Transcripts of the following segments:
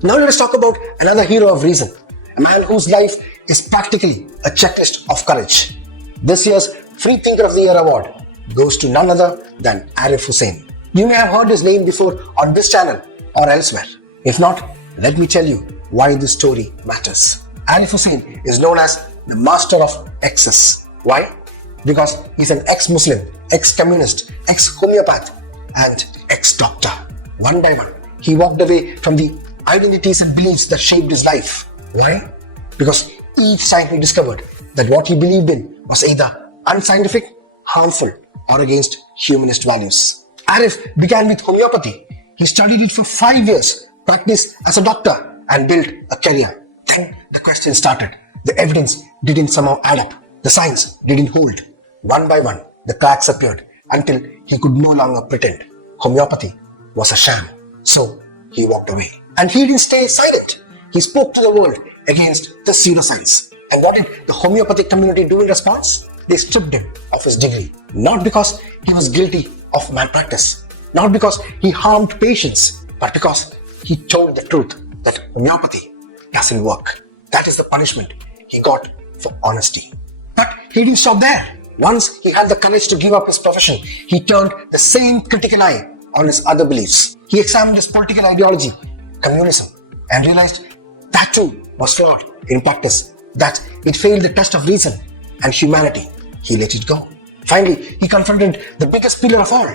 Now let us talk about another hero of reason, a man whose life is practically a checklist of courage. This year's Freethinker of the Year award goes to none other than Arif Hussain. You may have heard his name before on this channel or elsewhere. If not, let me tell you why this story matters. Arif Hussain is known as the master of Exes. Why? Because he's an ex-Muslim, ex-communist, ex-Homeopath and ex-Doctor. One by one, he walked away from the identities and beliefs that shaped his life. Why? Because each time he discovered that what he believed in was either unscientific, harmful, or against humanist values. Arif began with homeopathy. He studied it for 5 years, practiced as a doctor, and built a career. Then the question started. The evidence didn't somehow add up. The science didn't hold. One by one, the cracks appeared until he could no longer pretend. Homeopathy was a sham. So he walked away. And he didn't stay silent. He spoke to the world against the pseudoscience. And what did the homeopathic community do in response? They stripped him of his degree. Not because he was guilty of malpractice. Not because he harmed patients. But because he told the truth that homeopathy doesn't work. That is the punishment he got for honesty. But he didn't stop there. Once he had the courage to give up his profession, he turned the same critical eye on his other beliefs. He examined his political ideology, communism, and realized that too was flawed in practice, that it failed the test of reason and humanity. He let it go. Finally, he confronted the biggest pillar of all,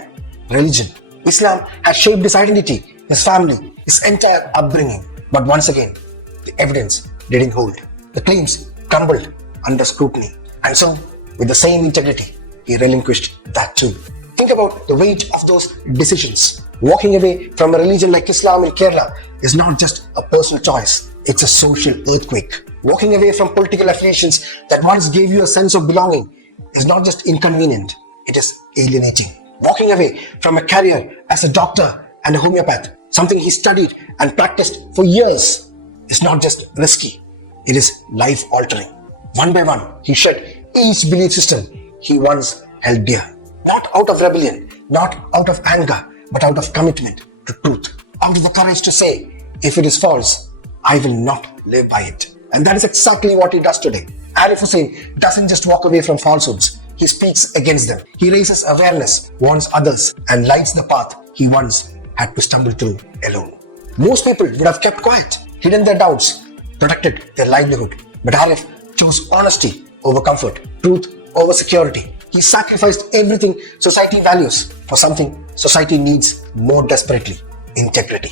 religion. Islam had shaped his identity, his family, his entire upbringing. But once again, the evidence didn't hold. The claims crumbled under scrutiny. And so, with the same integrity, he relinquished that too. Think about the weight of those decisions. Walking away from a religion like Islam in Kerala is not just a personal choice, it's a social earthquake. Walking away from political affiliations that once gave you a sense of belonging is not just inconvenient, it is alienating. Walking away from a career as a doctor and a homeopath, something he studied and practiced for years, is not just risky, it is life-altering. One by one, he shed each belief system he once held dear. Not out of rebellion, not out of anger, but out of commitment to truth. Out of the courage to say, if it is false, I will not live by it. And that is exactly what he does today. Arif Hussain doesn't just walk away from falsehoods, he speaks against them. He raises awareness, warns others, and lights the path he once had to stumble through alone. Most people would have kept quiet, hidden their doubts, protected their livelihood. But Arif chose honesty over comfort, truth over security. He sacrificed everything society values for something society needs more desperately: integrity.